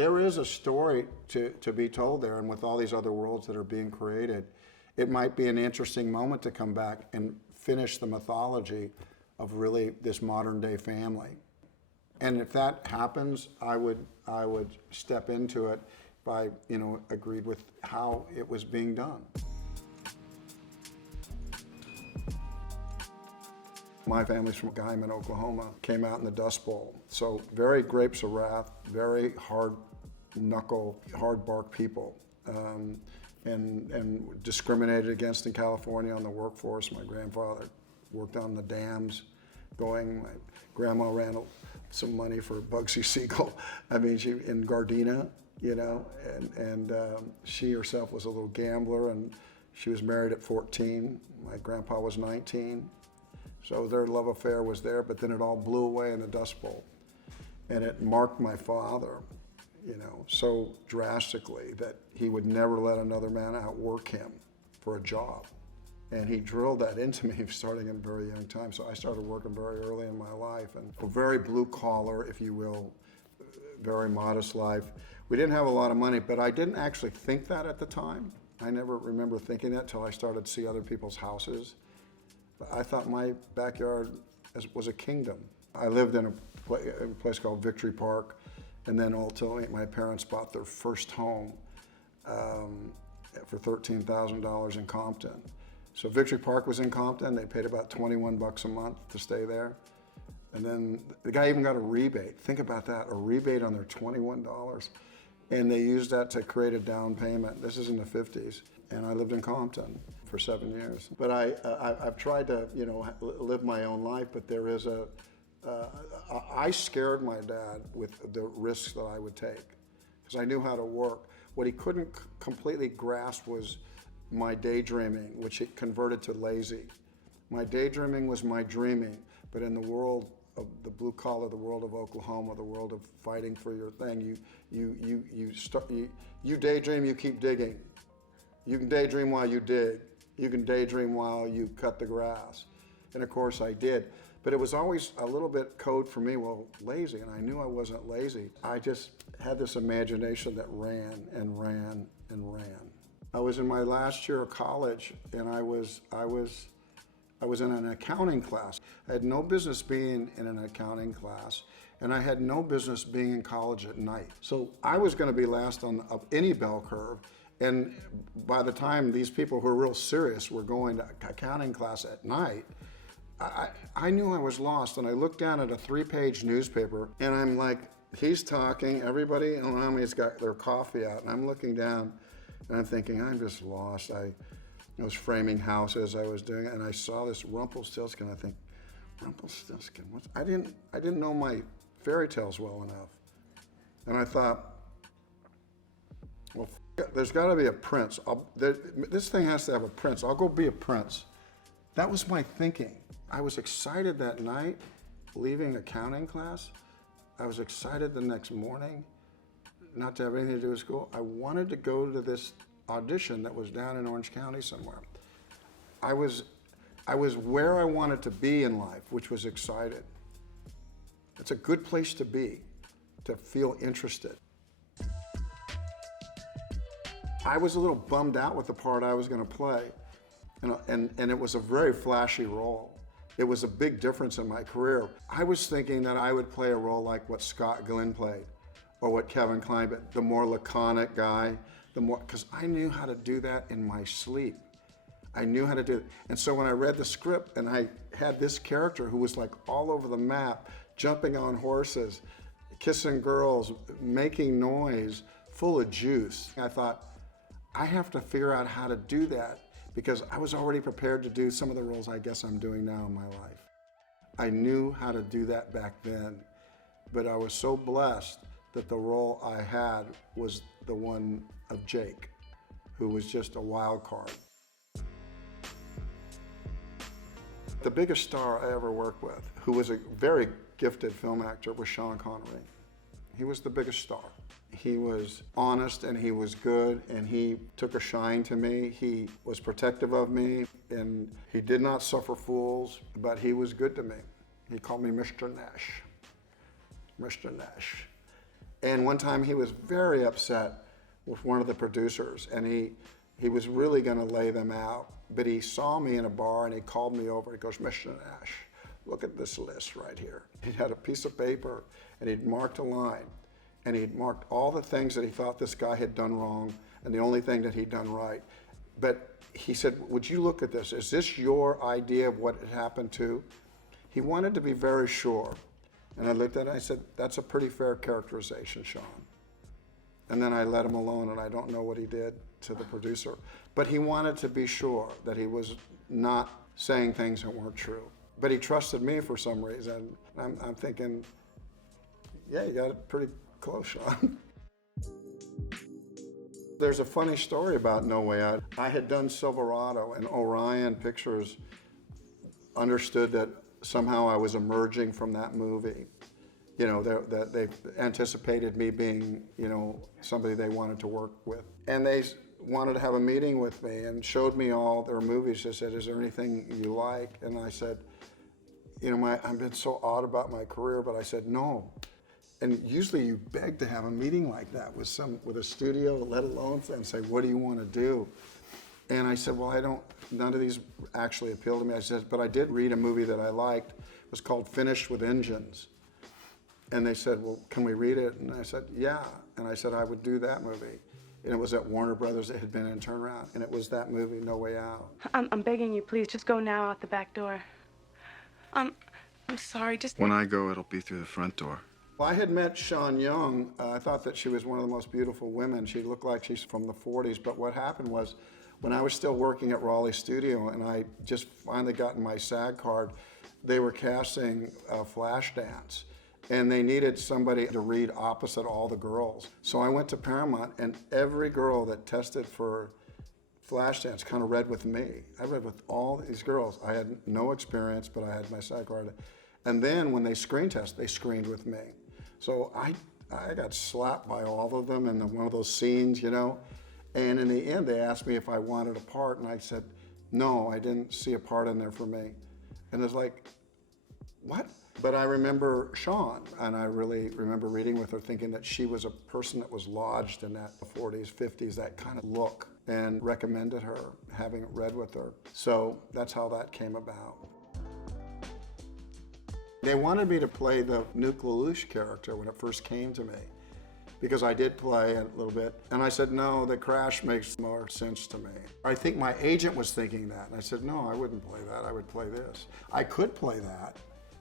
There is a story to be told there, and with all these other worlds that are being created, it might be an interesting moment to come back and finish the mythology of really this modern day family. And if that happens, I would step into it if I, agreed with how it was being done. My family's from Guyman, Oklahoma, came out in the Dust Bowl. So very grapes of wrath, very hard knuckle, hard bark people. And discriminated against in California on the workforce. My grandfather worked on the dams my grandma ran some money for Bugsy Siegel. I mean, she in Gardena, and she herself was a little gambler, and she was married at 14. My grandpa was 19. So their love affair was there, but then it all blew away in the Dust Bowl. And it marked my father, so drastically that he would never let another man outwork him for a job. And he drilled that into me starting at a very young time. So I started working very early in my life, and a very blue collar, if you will, very modest life. We didn't have a lot of money, but I didn't actually think that at the time. I never remember thinking that till I started to see other people's houses. I thought my backyard was a kingdom. I lived in a place called Victory Park, and then ultimately my parents bought their first home for $13,000 in Compton. So Victory Park was in Compton. They paid about 21 bucks a month to stay there. And then the guy even got a rebate. Think about that, a rebate on their $21. And they used that to create a down payment. This is in the 50s. And I lived in Compton for 7 years. But I've tried to, live my own life, but there is I scared my dad with the risks that I would take, because I knew how to work. What he couldn't completely grasp was my daydreaming, which he converted to lazy. My daydreaming was my dreaming, but in the world of the blue collar, the world of Oklahoma, the world of fighting for your thing, you daydream, you keep digging. You can daydream while you dig. You can daydream while you cut the grass. And of course I did. But it was always a little bit code for me, well, lazy, and I knew I wasn't lazy. I just had this imagination that ran and ran and ran. I was in my last year of college, and I was in an accounting class. I had no business being in an accounting class, and I had no business being in college at night. So I was going to be last on any bell curve, and by the time these people who are real serious were going to accounting class at night, I knew I was lost. And I looked down at a 3-page newspaper, and I'm like, he's talking, everybody around me's got their coffee out, and I'm looking down, and I'm thinking, I'm just lost. I was framing houses, I was doing it, and I saw this Rumpelstiltskin. I think, Rumpelstiltskin, I didn't know my fairy tales well enough. And I thought, well, there's gotta be a prince. This thing has to have a prince. I'll go be a prince. That was my thinking. I was excited that night, leaving accounting class. I was excited the next morning, not to have anything to do with school. I wanted to go to this audition that was down in Orange County somewhere. I was where I wanted to be in life, which was excited. It's a good place to be, to feel interested. I was a little bummed out with the part I was going to play, and it was a very flashy role. It was a big difference in my career. I was thinking that I would play a role like what Scott Glenn played, or what Kevin Costner, the more laconic guy, because I knew how to do that in my sleep. I knew how to do it. And so when I read the script and I had this character who was like all over the map, jumping on horses, kissing girls, making noise, full of juice, I thought, I have to figure out how to do that, because I was already prepared to do some of the roles I guess I'm doing now in my life. I knew how to do that back then, but I was so blessed that the role I had was the one of Jake, who was just a wild card. The biggest star I ever worked with, who was a very gifted film actor, was Sean Connery. He was the biggest star. He was honest and he was good, and he took a shine to me. He was protective of me, and he did not suffer fools, but he was good to me. He called me Mr. Nash. Mr. Nash. And one time he was very upset with one of the producers, and he was really going to lay them out. But he saw me in a bar, and he called me over. He goes, "Mr. Nash, look at this list right here." He had a piece of paper, and he'd marked a line, and he'd marked all the things that he thought this guy had done wrong, and the only thing that he'd done right. But he said, "Would you look at this? Is this your idea of what had happened to?" He wanted to be very sure. And I looked at it and I said, "That's a pretty fair characterization, Sean." And then I let him alone, and I don't know what he did to the producer. But he wanted to be sure that he was not saying things that weren't true. But he trusted me for some reason. I'm thinking, yeah, you got it pretty close, Sean. There's a funny story about No Way Out. I had done Silverado, and Orion Pictures understood that somehow I was emerging from that movie. You know, that they anticipated me being, you know, somebody they wanted to work with. And they wanted to have a meeting with me and showed me all their movies. They said, "Is there anything you like?" And I said, you know, I've been so odd about my career, but I said, "No." And usually you beg to have a meeting like that with a studio, let alone and say, "What do you want to do?" And I said, "Well, none of these actually appeal to me." I said, "But I did read a movie that I liked. It was called Finished with Engines." And they said, "Well, can we read it?" And I said, "Yeah." And I said, "I would do that movie." And it was at Warner Brothers. It had been in Turnaround. And it was that movie, No Way Out. I'm begging you, please, just go now out the back door. I'm sorry, just... When I go, it'll be through the front door. Well, I had met Sean Young. I thought that she was one of the most beautiful women. She looked like she's from the 40s. But what happened was, when I was still working at Raleigh Studio and I just finally gotten my SAG card, they were casting Flashdance. And they needed somebody to read opposite all the girls. So I went to Paramount, and every girl that tested for Flashdance kind of read with me. I read with all these girls. I had no experience, but I had my SAG card. And then when they screen test, they screened with me. So I got slapped by all of them in one of those scenes, you know. And in the end, they asked me if I wanted a part, and I said, no, I didn't see a part in there for me. And it's like, what? But I remember Sean, and I really remember reading with her, thinking that she was a person that was lodged in that 40s, 50s, that kind of look, and recommended her, having read with her. So that's how that came about. They wanted me to play the Nuke LaLoosh character when it first came to me, because I did play a little bit. And I said, no, the Crash makes more sense to me. I think my agent was thinking that. And I said, no, I wouldn't play that. I would play this. I could play that,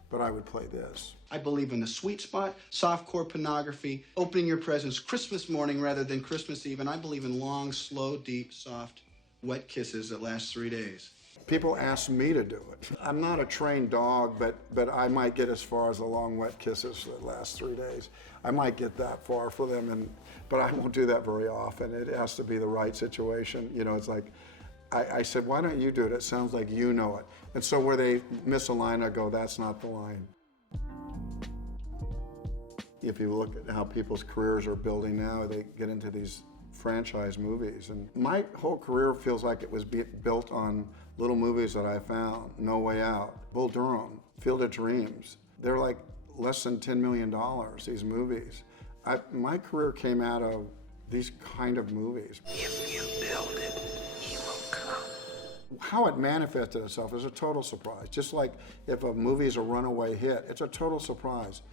but I would play this. I believe in the sweet spot, softcore pornography, opening your presents Christmas morning rather than Christmas Eve. And I believe in long, slow, deep, soft, wet kisses that last 3 days. People ask me to do it. I'm not a trained dog, but I might get as far as the long, wet kisses that last 3 days. I might get that far for them, but I won't do that very often. It has to be the right situation. You know, it's like, I said, why don't you do it? It sounds like you know it. And so where they miss a line, I go, that's not the line. If you look at how people's careers are building now, they get into these franchise movies. And my whole career feels like it was built on little movies that I found. No Way Out, Bull Durham, Field of Dreams. They're like less than $10 million, these movies. My career came out of these kind of movies. If you build it, he will come. How it manifested itself is a total surprise. Just like if a movie is a runaway hit, it's a total surprise.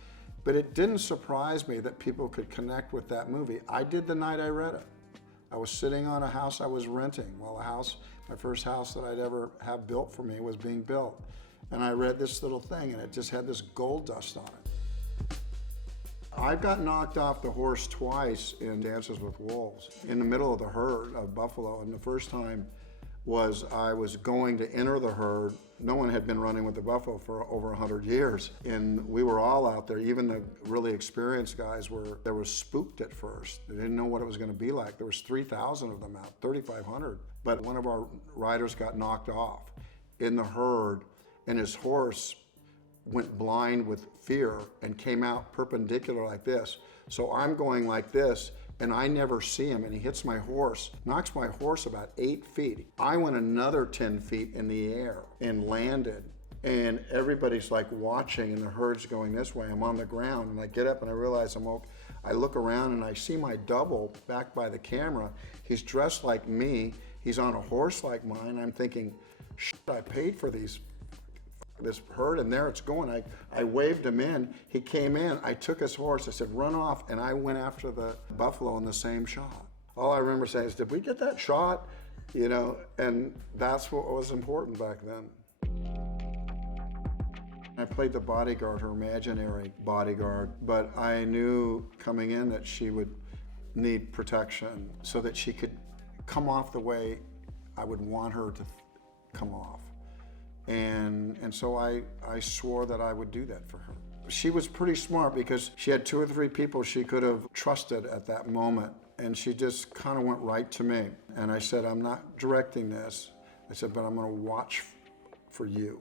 But it didn't surprise me that people could connect with that movie. I did the night I read it. I was sitting on a house I was renting. Well, my first house that I'd ever have built for me was being built. And I read this little thing, and it just had this gold dust on it. I got knocked off the horse twice in Dances with Wolves, in the middle of the herd of buffalo. And the first time was I was going to enter the herd. No one had been running with the buffalo for over 100 years. And we were all out there, even the really experienced guys they were spooked at first. They didn't know what it was gonna be like. There was 3,000 of them out, 3,500. But one of our riders got knocked off in the herd, and his horse went blind with fear and came out perpendicular like this. So I'm going like this, and I never see him, and he hits my horse, knocks my horse about 8 feet. I went another 10 feet in the air and landed, and everybody's like watching, and the herd's going this way. I'm on the ground, and I get up and I realize I look around and I see my double back by the camera. He's dressed like me. He's on a horse like mine. I'm thinking, shit, I paid for this herd, and there it's going. I waved him in. He came in. I took his horse. I said, run off, and I went after the buffalo in the same shot. All I remember saying is, did we get that shot? You know, and that's what was important back then. I played the bodyguard, her imaginary bodyguard, but I knew coming in that she would need protection so that she could come off the way I would want her to come off. And so I swore that I would do that for her. She was pretty smart because she had 2 or 3 people she could have trusted at that moment, and she just kind of went right to me. And I said, I'm not directing this. I said, but I'm going to watch for you,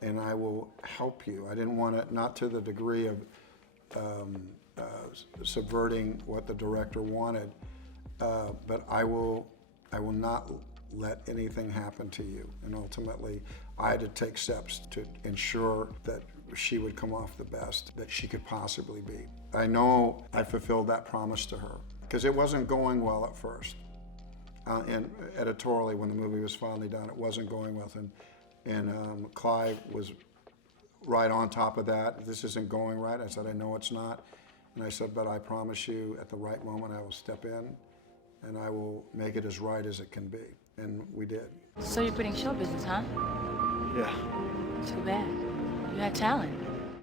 and I will help you. I didn't want it, not to the degree of subverting what the director wanted, but I will not let anything happen to you. And ultimately, I had to take steps to ensure that she would come off the best that she could possibly be. I know I fulfilled that promise to her, because it wasn't going well at first. And editorially, when the movie was finally done, it wasn't going well. And Clive was right on top of that. This isn't going right. I said, I know it's not. And I said, but I promise you, at the right moment, I will step in and I will make it as right as it can be. And we did. So you're quitting show business, huh? Yeah. Too bad. You had talent.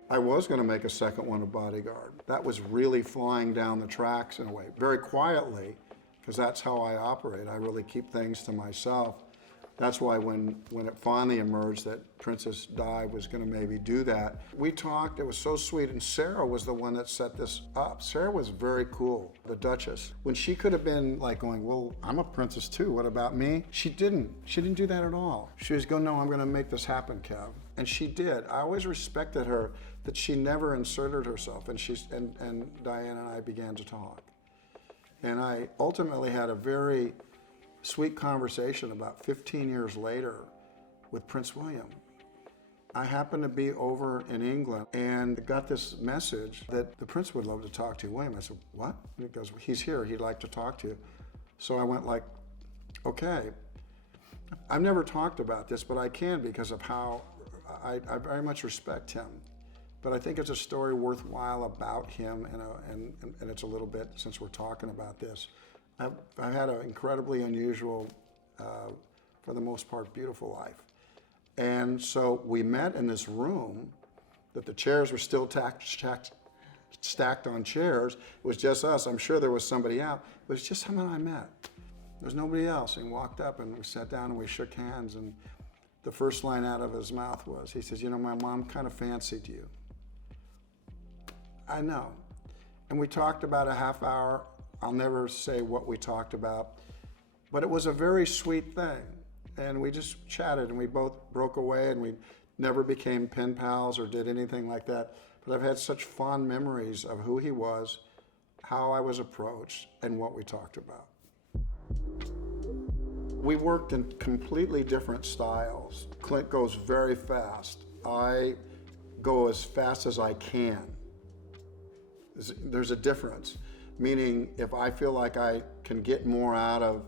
I was going to make a second one of Bodyguard. That was really flying down the tracks in a way, very quietly, because that's how I operate. I really keep things to myself. That's why when it finally emerged that Princess Di was going to maybe do that, we talked. It was so sweet, and Sarah was the one that set this up. Sarah was very cool, the Duchess. When she could have been like going, well, I'm a princess too, what about me? She didn't. She didn't do that at all. She was going, no, I'm going to make this happen, Kev. And she did. I always respected her that she never inserted herself, and Diane and I began to talk. And I ultimately had a very sweet conversation about 15 years later with Prince William. I happened to be over in England and got this message that the prince would love to talk to William. I said, what? And he goes, he's here, he'd like to talk to you. So I went like, okay. I've never talked about this, but I can because of how I very much respect him. But I think it's a story worthwhile about him, and it's a little bit, since we're talking about this, I've had an incredibly unusual, for the most part, beautiful life. And so we met in this room that the chairs were still stacked on chairs. It was just us. I'm sure there was somebody out. It was just him and I met. There was nobody else. And he walked up and we sat down and we shook hands. And the first line out of his mouth was, he says, you know, my mom kind of fancied you. I know. And we talked about a half hour. I'll never say what we talked about, but it was a very sweet thing. And we just chatted and we both broke away, and we never became pen pals or did anything like that. But I've had such fond memories of who he was, how I was approached, and what we talked about. We worked in completely different styles. Clint goes very fast. I go as fast as I can. There's a difference. Meaning, if I feel like I can get more out of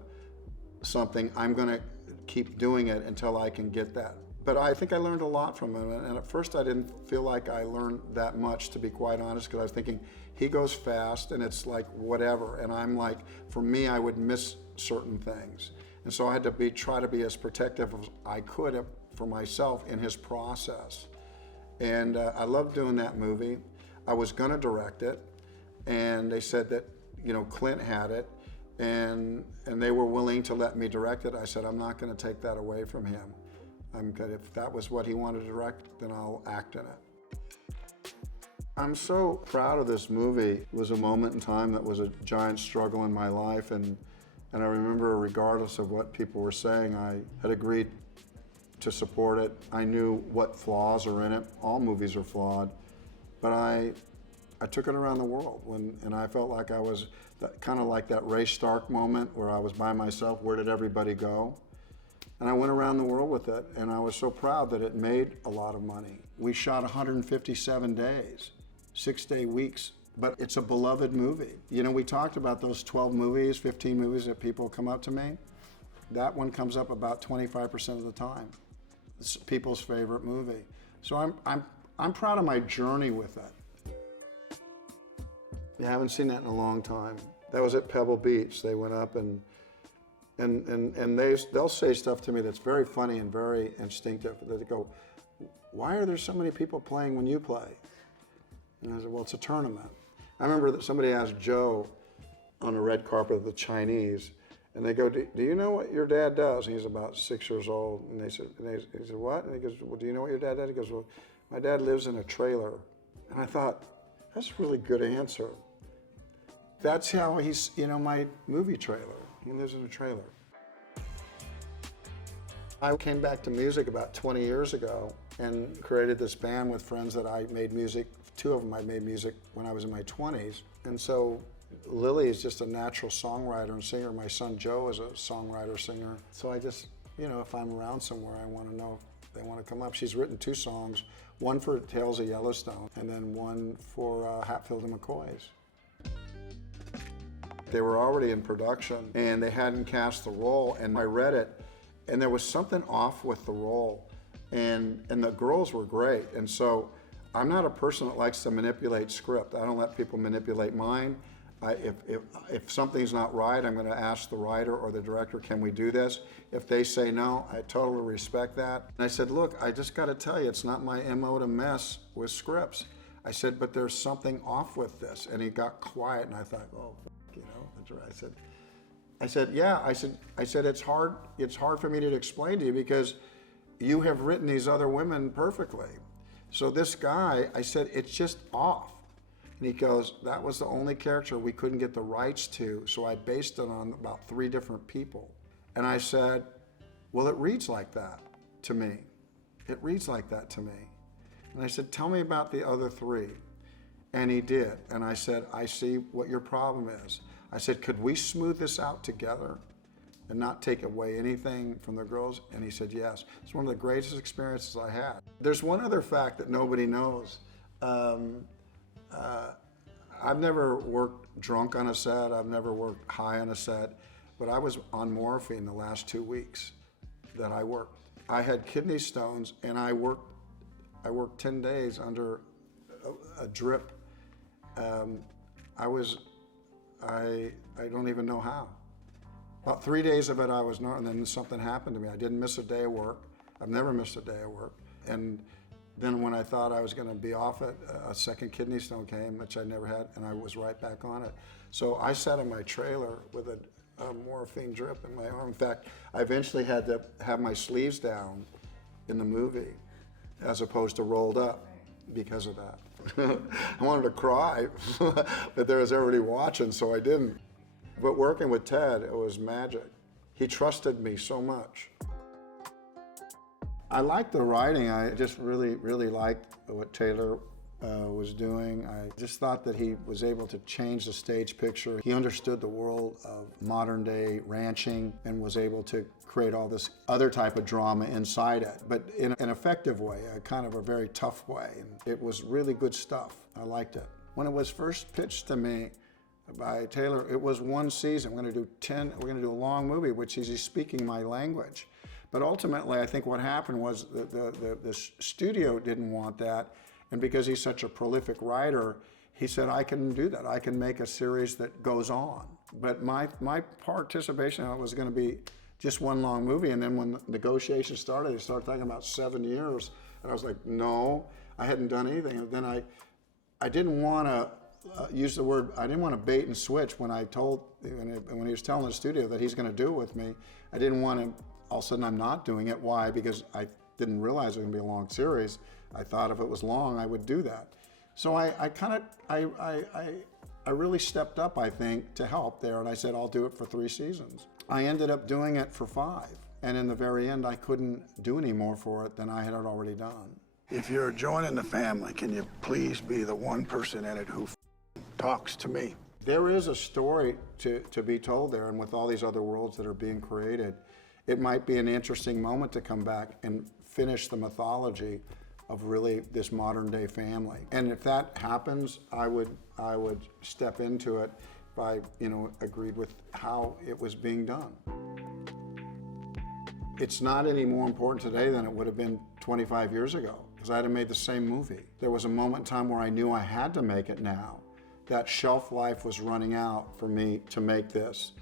something, I'm going to keep doing it until I can get that. But I think I learned a lot from him, and at first I didn't feel like I learned that much, to be quite honest, because I was thinking, he goes fast, and it's like whatever, and I'm like, for me, I would miss certain things. And so I had to try to be as protective as I could for myself in his process. And I loved doing that movie. I was going to direct it, and they said that, you know, Clint had it, and they were willing to let me direct it. I said, I'm not going to take that away from him. If that was what he wanted to direct, then I'll act in it. I'm so proud of this movie. It was a moment in time that was a giant struggle in my life, and I remember, regardless of what people were saying, I had agreed to support it. I knew what flaws are in it. All movies are flawed, but I took it around the world, and I felt like I was kind of like that Ray Stark moment where I was by myself. Where did everybody go? And I went around the world with it, and I was so proud that it made a lot of money. We shot 157 days, 6-day weeks But it's a beloved movie. You know, we talked about those 12 movies, 15 movies that people come up to me. That one comes up about 25% of the time. It's people's favorite movie. So I'm proud of my journey with it. You haven't seen that in a long time. That was at Pebble Beach. They went up and they'll say stuff to me that's very funny and very instinctive. They go, "Why are there so many people playing when you play?" And I said, "Well, it's a tournament." I remember that somebody asked Joe on the red carpet of the Chinese, and they go, "Do you know what your dad does?" And he's about 6 years old, and he said, "What?" And he goes, "Well, do you know what your dad does?" He goes, "Well, my dad lives in a trailer." And I thought, that's a really good answer. That's how he's, you know, my movie trailer. He lives in a trailer. I came back to music about 20 years ago and created this band with friends that I made music. Two of them I made music when I was in my 20s. And so Lily is just a natural songwriter and singer. My son Joe is a songwriter, singer. So I just, you know, if I'm around somewhere, I want to know if they want to come up. She's written 2 songs, one for Tales of Yellowstone and then one for Hatfield and McCoy's. They were already in production and they hadn't cast the role, and I read it and there was something off with the role, and the girls were great. And so I'm not a person that likes to manipulate script. I don't let people manipulate mine. If something's not right, I'm going to ask the writer or the director, "Can we do this?" If they say no, I totally respect that. And I said, "Look, I just got to tell you, it's not my MO to mess with scripts." I said, "But there's something off with this." And he got quiet, and I thought, "Oh, you know," that's right. I said, "Yeah." I said, it's hard for me to explain to you because you have written these other women perfectly. So this guy," I said, "it's just off." And he goes, "That was the only character we couldn't get the rights to, so I based it on about 3 different people." And I said, "Well, it reads like that to me. It reads like that to me." And I said, "Tell me about the other 3. And he did. And I said, "I see what your problem is." I said, "Could we smooth this out together and not take away anything from the girls?" And he said, "Yes." It's one of the greatest experiences I had. There's one other fact that nobody knows. I've never worked drunk on a set. I've never worked high on a set. But I was on morphine the last 2 weeks that I worked. I had kidney stones, and I worked 10 days under a drip. I don't even know how. About 3 days of it I was not, and then something happened to me. I didn't miss a day of work. I've never missed a day of work. And then when I thought I was going to be off it, a second kidney stone came, which I never had, and I was right back on it. So I sat in my trailer with a morphine drip in my arm. In fact, I eventually had to have my sleeves down in the movie as opposed to rolled up because of that. I wanted to cry, but there was everybody watching, so I didn't. But working with Ted, it was magic. He trusted me so much. I liked the writing. I just really, really liked what Taylor was doing. I just thought that he was able to change the stage picture. He understood the world of modern day ranching and was able to create all this other type of drama inside it, but in an effective way, a kind of a very tough way. And it was really good stuff. I liked it. When it was first pitched to me by Taylor, it was 1 season. We're going to do a long movie, which is he's speaking my language. But ultimately, I think what happened was the studio didn't want that. And because he's such a prolific writer, he said, "I can do that. I can make a series that goes on." But my participation in it was going to be just one long movie. And then when the negotiations started, they started talking about 7 years. And I was like, no, I hadn't done anything. And then I didn't want to use the word, I didn't want to bait and switch when when he was telling the studio that he's going to do it with me. I didn't want to, all of a sudden I'm not doing it. Why? Because I didn't realize it was going to be a long series. I thought if it was long, I would do that. So I really stepped up, I think, to help there, and I said, I'll do it for 3 seasons. I ended up doing it for 5, and in the very end, I couldn't do any more for it than I had already done. If you're joining the family, can you please be the one person in it who talks to me? There is a story to be told there, and with all these other worlds that are being created, it might be an interesting moment to come back and finish the mythology of really this modern day family. And if that happens, I would step into it if I, agreed with how it was being done. It's not any more important today than it would have been 25 years ago, because I'd have made the same movie. There was a moment in time where I knew I had to make it now. That shelf life was running out for me to make this.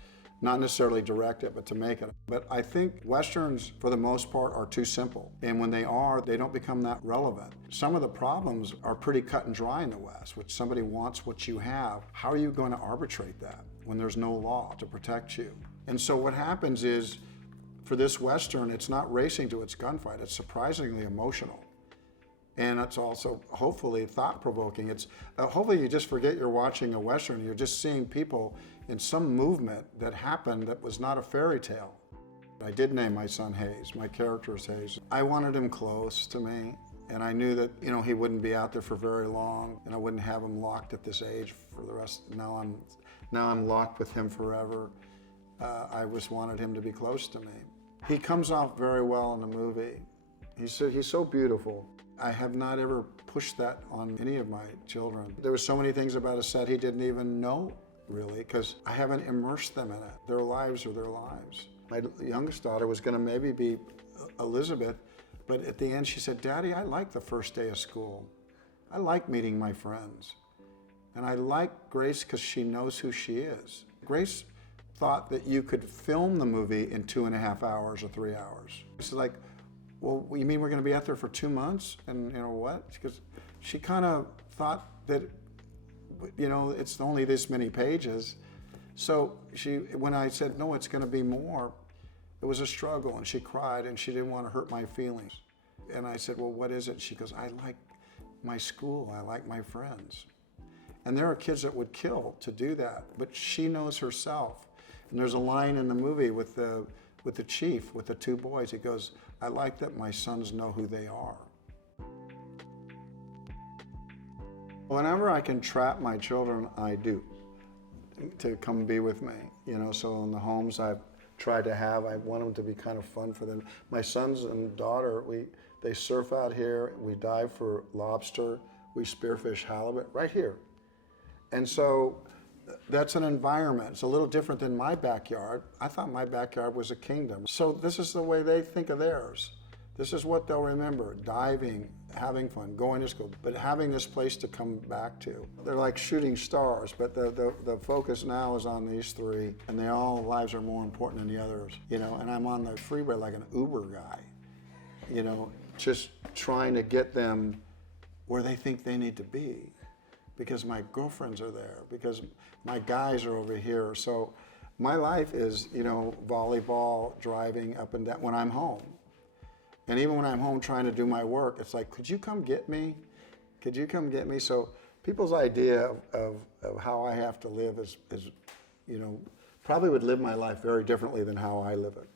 Not necessarily direct it, but to make it. But I think Westerns, for the most part, are too simple. And when they are, they don't become that relevant. Some of the problems are pretty cut and dry in the West, which somebody wants what you have. How are you going to arbitrate that when there's no law to protect you? And so what happens is, for this Western, it's not racing to its gunfight. It's surprisingly emotional. And it's also, hopefully, thought-provoking. It's hopefully you just forget you're watching a Western. You're just seeing people in some movement that happened that was not a fairy tale. I did name my son Hayes. My character is Hayes. I wanted him close to me, and I knew that he wouldn't be out there for very long, and I wouldn't have him locked at this age for the rest. Now I'm locked with him forever. I just wanted him to be close to me. He comes off very well in the movie. He's so beautiful. I have not ever pushed that on any of my children. There were so many things about a set he didn't even know, really, because I haven't immersed them in it. Their lives are their lives. My youngest daughter was going to maybe be Elizabeth, but at the end she said, "Daddy, I like the first day of school. I like meeting my friends. And I like Grace because she knows who she is." Grace thought that you could film the movie in 2.5 hours or 3 hours. She's like, "Well, you mean we're going to be out there for 2 months?" And what? Because she kind of thought that, it's only this many pages. So when I said, "No, it's going to be more," it was a struggle, and she cried, and she didn't want to hurt my feelings. And I said, "Well, what is it?" She goes, "I like my school. I like my friends." And there are kids that would kill to do that, but she knows herself. And there's a line in the movie with the chief, with the 2 boys. He goes, "I like that my sons know who they are." Whenever I can trap my children, I do, to come be with me. So in the homes I've tried to have, I want them to be kind of fun for them. My sons and daughter, they surf out here, we dive for lobster, we spearfish halibut right here. And so that's an environment. It's a little different than my backyard. I thought my backyard was a kingdom. So this is the way they think of theirs. This is what they'll remember: diving, having fun, going to school, but having this place to come back to. They're like shooting stars, but the focus now is on these 3, and their all lives are more important than the others. And I'm on the freeway like an Uber guy, just trying to get them where they think they need to be, because my girlfriends are there, because my guys are over here. So my life is, volleyball, driving up and down when I'm home. And even when I'm home trying to do my work, it's like, could you come get me? Could you come get me? So people's idea of how I have to live is probably would live my life very differently than how I live it.